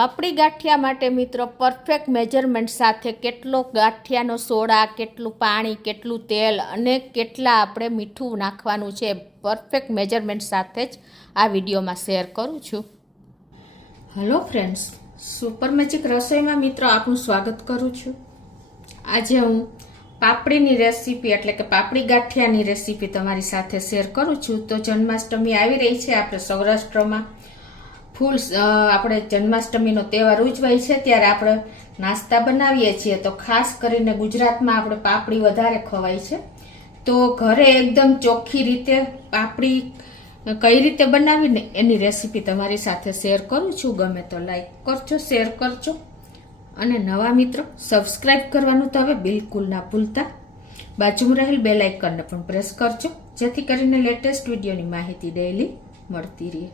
પાપડી ગાંઠિયા માટે મિત્રો perfect measurement સાથે કેટલો ગાંઠિયાનો સોડા, કેટલું પાણી, કેટલું તેલ અને કેટલા આપણે મીઠું નાખવાનું છે પરફેક્ટ મેજરમેન્ટ સાથે જ આ વિડીયોમાં શેર કરું છું. હેલો ફ્રેન્ડ્સ, સુપર મેજિક રસોઈમાં મિત્રો આપનું સ્વાગત કરું છું. આજે હું પાપડીની રેસીપી એટલે કે પાપડી ગાંઠિયાની રેસીપી તમારી સાથે શેર કરું છું. તો જન્માષ્ટમી આવી રહી છે. આપણે સૌરાષ્ટ્રમાં ફૂલ આપણે જન્માષ્ટમીનો તહેવાર ઉજવાય છે ત્યારે આપણે નાસ્તા બનાવીએ છીએ. તો ખાસ કરીને ગુજરાતમાં આપણે પાપડી વધારે ખવાય છે. તો ઘરે એકદમ ચોખ્ખી રીતે પાપડી કઈ રીતે બનાવીને એની રેસીપી તમારી સાથે શેર કરું છું. ગમે તો લાઈક કરજો, શેર કરજો અને નવા મિત્રો સબસ્ક્રાઇબ કરવાનું તો હવે બિલકુલ ના ભૂલતા. બાજુમાં રહેલ બેલ આઇકનને પણ પ્રેસ કરજો જેથી કરીને લેટેસ્ટ વિડીયોની માહિતી ડેઈલી મળતી રહે.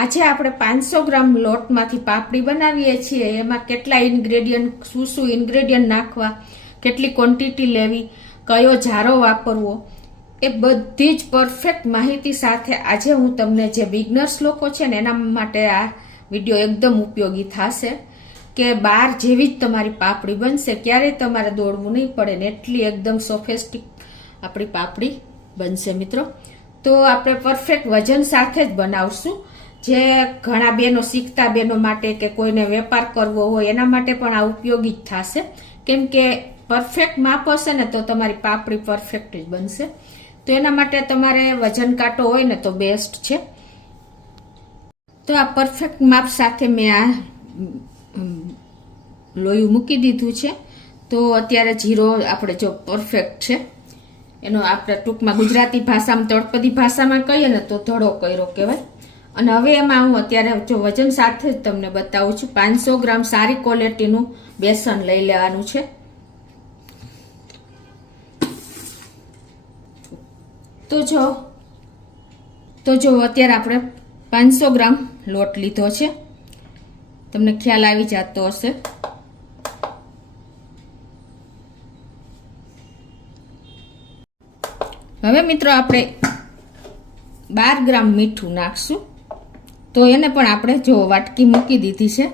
આજે આપણે 500 ગ્રામ લોટમાંથી પાપડી બનાવીએ છીએ. એમાં કેટલા ઇન્ગ્રેડિયન્ટ, શું ઇન્ગ્રેડિયન્ટ નાખવા, કેટલી ક્વોન્ટિટી લેવી, કયો જારો વાપરવો, એ બધી જ પરફેક્ટ માહિતી સાથે આજે હું તમને, જે બિગનર્સ લોકો છે ને એના માટે આ વિડીયો એકદમ ઉપયોગી થશે. કે બાર જેવી જ તમારી પાપડી બનશે, ક્યારેય તમારે દોડવું નહીં પડે ને એટલી એકદમ સોફેસ્ટિક આપણી પાપડી બનશે મિત્રો. તો આપણે પરફેક્ટ વજન સાથે જ બનાવશું. જે ઘણા બહેનો, શીખતા બહેનો માટે કે કોઈને વેપાર કરવો હોય એના માટે પણ આ ઉપયોગી જ થશે. કેમ કે પરફેક્ટ માપ હશે ને તો તમારી પાપડી પરફેક્ટ જ બનશે. તો એના માટે તમારે વજન કાંટો હોય ને તો બેસ્ટ છે. તો આ પરફેક્ટ માપ સાથે મેં આ લોયું મૂકી દીધું છે. તો અત્યારે જીરો આપણે જો પરફેક્ટ છે એનો આપણે ટૂંકમાં ગુજરાતી ભાષામાં, તળપદી ભાષામાં કહીએ ને તો ધડો કર્યો કહેવાય. અને હવે એમાં હું અત્યારે જો વજન સાથે જ તમને બતાવું છું. 500 ગ્રામ સારી ક્વોલિટીનું બેસન લઈ લેવાનું છે. તો જો અત્યારે આપણે 500 ગ્રામ લોટ લીધો છે. તમને ખ્યાલ આવી જતો હશે. હવે મિત્રો આપણે 12 ગ્રામ મીઠું નાખશું. તો એને પણ આપણે જો વાટકી મૂકી દીધી છે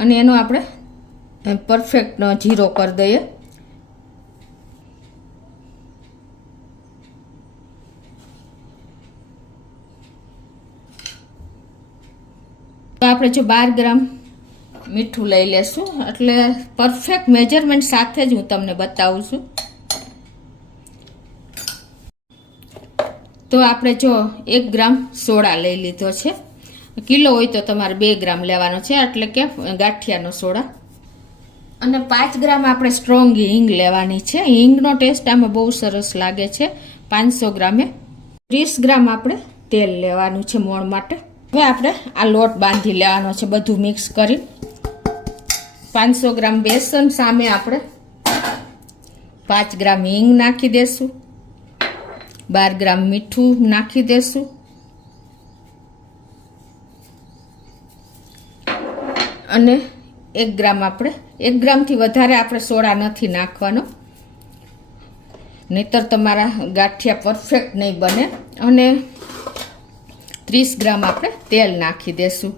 અને એનો આપણે પરફેક્ટ જીરો કરી દઈએ. તો આપણે જો 12 ગ્રામ મીઠું લઈ લેશું. એટલે પરફેક્ટ મેજરમેન્ટ સાથે જ હું તમને બતાવું છું. તો આપણે જો 1 ગ્રામ સોડા લઈ લીધો છે. કિલો હોય તો તમારે 2 ગ્રામ લેવાનો છે, એટલે કે ગાંઠિયાનો સોડા. અને 5 ગ્રામ આપણે સ્ટ્રોંગ હિંગ લેવાની છે. હિંગનો ટેસ્ટ આમાં બહુ સરસ લાગે છે. 500 ગ્રામે 30 ગ્રામ આપણે તેલ લેવાનું છે મોણ માટે. હવે આપણે આ લોટ બાંધી લેવાનો છે બધું મિક્સ કરી. 500 ગ્રામ બેસન સામે આપણે 5 ગ્રામ હિંગ નાખી દેશું. 12 ગ્રામ મીઠું નાખી દેશું. અને 1 ગ્રામ આપણે 1 ગ્રામથી વધારે આપણે સોડા નથી નાખવાનો, નહીતર તમારા ગાંઠિયા પરફેક્ટ નહીં બને. અને 30 ગ્રામ આપણે તેલ નાખી દેશું.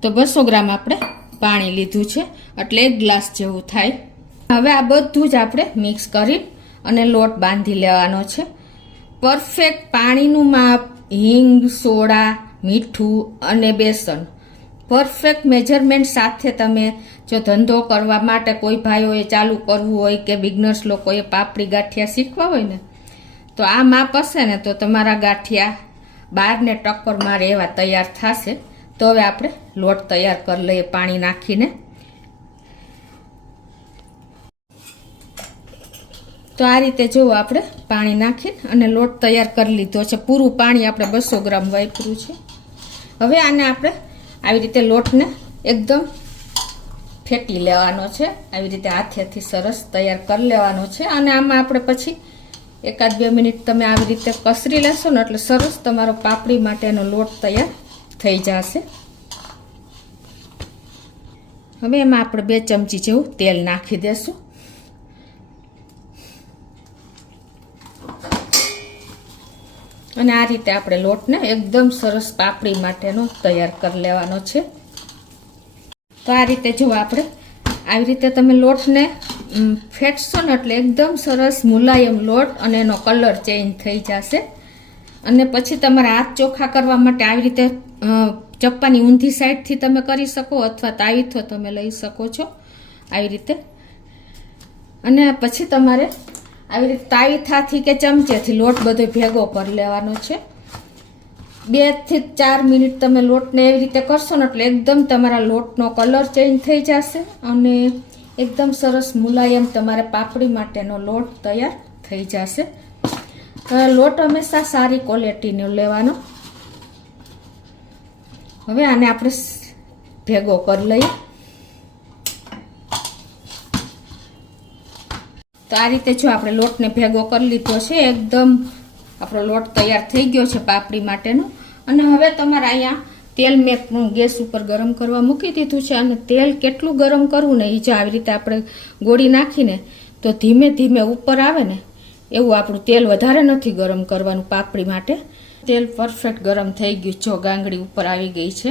તો 200 ગ્રામ આપણે પાણી લીધું છે, એટલે 1 ગ્લાસ જેવું થાય. હવે આ બધું જ આપણે મિક્સ કરી અને લોટ બાંધી લેવાનો છે. પરફેક્ટ પાણીનું માપ, હિંગ, સોડા, મીઠું અને બેસન પરફેક્ટ મેજરમેન્ટ સાથે તમે જો ધંધો કરવા માટે કોઈ ભાઈઓએ ચાલુ કરવું હોય કે બિગનર્સ લોકોએ પાપડી ગાંઠિયા શીખવા હોય ને, તો આ માપ હશે ને તો તમારા ગાંઠિયા બહારને ટક્કર મારે એવા તૈયાર થશે. તો હવે આપણે લોટ તૈયાર કરી લઈએ પાણી નાખીને. તો આ રીતે જો આપણે પાણી નાખી અને લોટ તૈયાર કરી લીધો છે. પૂરું પાણી આપણે 200 ગ્રામ વાપર્યું છે. હવે આને આપણે આવી રીતે લોટને એકદમ ફેટી લેવાનો છે. આવી રીતે હાથેથી સરસ તૈયાર કરી લેવાનો છે. અને આમાં આપણે પછી 1-2 મિનિટ તમે આવી રીતે કસરી લેશો ને એટલે સરસ તમારો પાપડી માટેનો લોટ તૈયાર થઈ જશે. હવે એમાં આપણે 2 ચમચી જેવું તેલ નાખી દેશું. અને આ રીતે આપણે લોટને એકદમ સરસ પાપડી માટેનો તૈયાર કરી લેવાનો છે. તો આ રીતે જો આપણે આવી રીતે તમે લોટને ફેટશો ને એટલે એકદમ સરસ મુલાયમ લોટ અને એનો કલર ચેન્જ થઈ જશે. અને પછી તમારા હાથ ચોખ્ખા કરવા માટે આવી રીતે ચપ્પાની ઊંધી સાઈડથી તમે કરી શકો અથવા તાવીથો તમે લઈ શકો છો આવી રીતે. અને પછી તમારે આવી રીતે તાવીથાથી કે ચમચેથી લોટ બધો ભેગો કરી લેવાનો છે. 2 થી 4 મિનિટ તમે લોટને એવી રીતે કરશો ને એટલે એકદમ તમારા લોટનો કલર ચેન્જ થઈ જશે અને એકદમ સરસ મુલાયમ તમારે પાપડી માટેનો લોટ તૈયાર થઈ જશે. લોટ હંમેશા સારી ક્વોલિટીનો લેવાનો. હવે આને આપણે ભેગો કરી લઈએ. તો આ રીતે જો આપણે લોટને ભેગો કરી લીધો છે, એકદમ આપણો લોટ તૈયાર થઈ ગયો છે પાપડી માટેનો. અને હવે તમારે અહીંયા તેલ મેં ગેસ ઉપર ગરમ કરવા મૂકી દીધું છે. અને તેલ કેટલું ગરમ કરવું ને એ જો આવી રીતે આપણે ગોળી નાખીને તો ધીમે ધીમે ઉપર આવે ને એવું આપણું તેલ વધારે નથી ગરમ કરવાનું પાપડી માટે. તેલ પરફેક્ટ ગરમ થઈ ગયું, જો ગાંગડી ઉપર આવી ગઈ છે.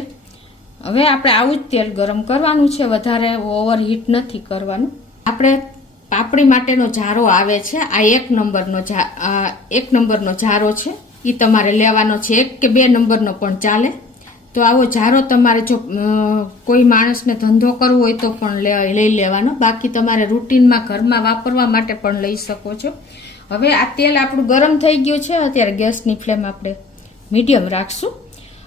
હવે આપણે આવું જ તેલ ગરમ કરવાનું છે, વધારે ઓવર હીટ નથી કરવાનું. આપણે પાપડી માટેનો જારો આવે છે, આ 1 નંબરનો જારો છે, એ તમારે લેવાનો છે. 1 કે 2 નંબરનો પણ ચાલે. તો આવો જારો તમારે જો કોઈ માણસને ધંધો કરવો હોય તો પણ લઈ લેવાનો, બાકી તમારે રૂટીનમાં ઘરમાં વાપરવા માટે પણ લઈ શકો છો. હવે આ તેલ આપણું ગરમ થઈ ગયું છે. અત્યારે ગેસની ફ્લેમ આપણે મીડિયમ રાખશું.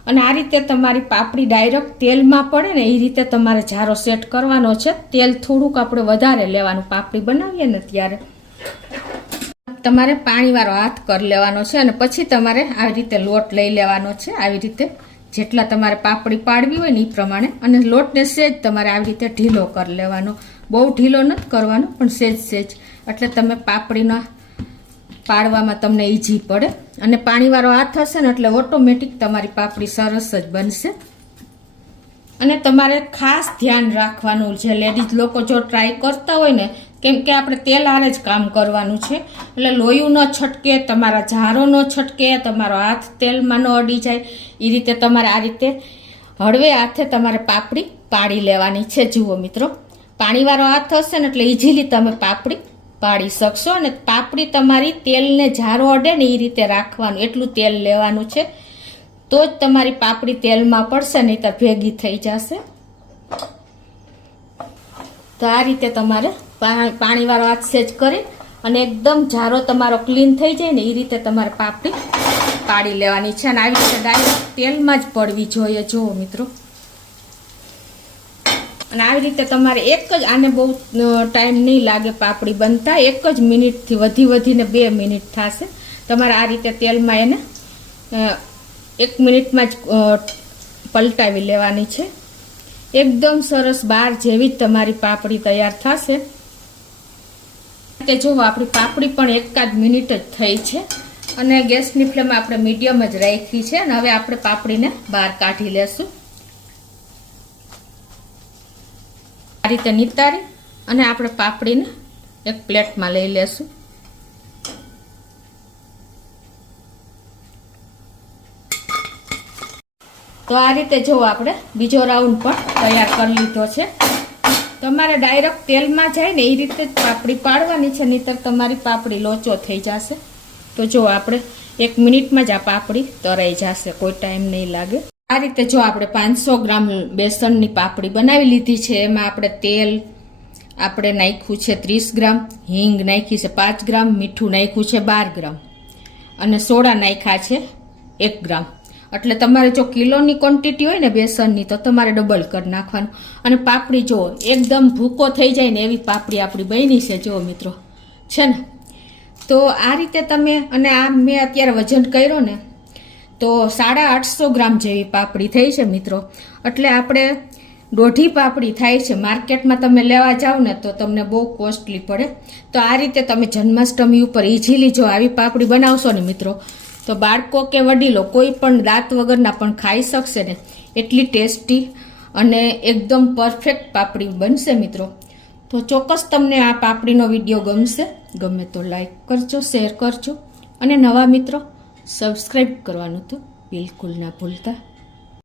અને આ રીતે તમારી પાપડી ડાયરેક્ટ તેલમાં પડે ને એ રીતે તમારે જારો સેટ કરવાનો છે. તેલ થોડુંક આપણે વધારે લેવાનું, પાપડી બનાવીએ ને ત્યારે તમારે પાણીવાળો હાથ કરી લેવાનો છે. અને પછી તમારે આવી રીતે લોટ લઈ લેવાનો છે, આવી રીતે જેટલા તમારે પાપડી પાડવી હોય ને એ પ્રમાણે. અને લોટને સેજ તમારે આવી રીતે ઢીલો કરી લેવાનો, બહુ ઢીલો નથી કરવાનો પણ સેજ એટલે તમે પાપડીના પાડવામાં તમને ઈઝી પડે. અને પાણીવાળો હાથ હશે ને એટલે ઓટોમેટિક તમારી પાપડી સરસ જ બનશે. અને તમારે ખાસ ધ્યાન રાખવાનું છે, લેડીઝ લોકો જો ટ્રાય કરતા હોય ને, કેમ કે આપણે તેલ હારે જ કામ કરવાનું છે, એટલે લોયું ન છટકે, તમારા જારો ન છટકે, તમારો હાથ તેલમાં ન અડી જાય, એ રીતે તમારે આ રીતે હળવે હાથે તમારે પાપડી પાડી લેવાની છે. જુઓ મિત્રો, પાણીવાળો હાથ હશે ને એટલે ઇઝીલી તમે પાપડી પાડી શકશો. અને પાપડી તમારી તેલને જારો અડે ને એ રીતે રાખવાનું, એટલું તેલ લેવાનું છે, તો જ તમારી પાપડી તેલમાં પડશે, નહીં તો ભેગી થઈ જશે. તો આ રીતે તમારે પાણીવાળો હાથ સેજ કરી અને એકદમ જારો તમારો ક્લીન થઈ જાય ને એ રીતે તમારે પાપડી પાડી લેવાની છે. અને આવી રીતે ડાયરેક્ટ તેલમાં જ પડવી જોઈએ. જુઓ મિત્રો, અને આવી રીતે તમારે એક જ, આને બહુ ટાઈમ નહીં લાગે પાપડી બનતા, 1 જ મિનિટથી વધીને 2 મિનિટ થશે. તમારે આ રીતે તેલમાં એને 1 મિનિટમાં જ પલટાવી લેવાની છે. એકદમ સરસ બાર જેવી જ તમારી પાપડી તૈયાર થશે. કે જો આપણી પાપડી પણ 1 મિનિટ જ થઈ છે. અને ગેસની ફ્લેમ આપણે મીડિયમ જ રાખી છે. અને હવે આપણે પાપડીને બહાર કાઢી લેશું. આ રીતે નિતારી અને આપણે પાપડીને એક પ્લેટમાં લઈ લેશું. તો આ રીતે જો આપણે બીજો રાઉન્ડ પણ તૈયાર કરી લીધો છે. તમારે ડાયરેક્ટ તેલમાં જાય ને એ રીતે જ પાપડી પાડવાની છે, નહીંતર તમારી પાપડી લોચો થઈ જશે. તો જો આપણે 1 મિનિટમાં જ આ પાપડી તરાઈ જશે, કોઈ ટાઈમ નહીં લાગે. આ રીતે જો આપણે 500 ગ્રામ બેસનની પાપડી બનાવી લીધી છે. એમાં આપણે તેલ આપણે નાખ્યું છે 30 ગ્રામ, હિંગ નાખી છે 5 ગ્રામ, મીઠું નાખ્યું છે 12 ગ્રામ અને સોડા નાખ્યા છે 1 ગ્રામ. એટલે તમારે જો કિલોની ક્વોન્ટિટી હોય ને બેસનની તો તમારે ડબલ કરી નાખવાનું. અને પાપડી જો એકદમ ભૂકો થઈ જાય ને એવી પાપડી આપણી બની છે. જો મિત્રો છે ને, તો આ રીતે તમે, અને આ મેં અત્યારે વજન કર્યો ને તો 850 ગ્રામ જેવી પાપડી થઈ છે મિત્રો. એટલે આપણે 1.5 પાપડી થાય છે. માર્કેટમાં તમે લેવા જાઓ ને તો તમને બહુ કોસ્ટલી પડે. તો આ રીતે તમે જન્માષ્ટમી ઉપર ઇઝીલી જો આવી પાપડી બનાવશો ને મિત્રો, તો બાળકો કે વડીલો કોઈ પણ દાંત વગરના પણ ખાઈ શકશે ને, એટલી ટેસ્ટી અને એકદમ પરફેક્ટ પાપડી બનશે મિત્રો. તો ચોક્કસ તમને આ પાપડીનો વિડીયો ગમશે. ગમે તો લાઈક કરજો, શેર કરજો અને નવા મિત્રો સબસ્ક્રાઈબ કરવાનું તો બિલકુલ ના ભૂલતા.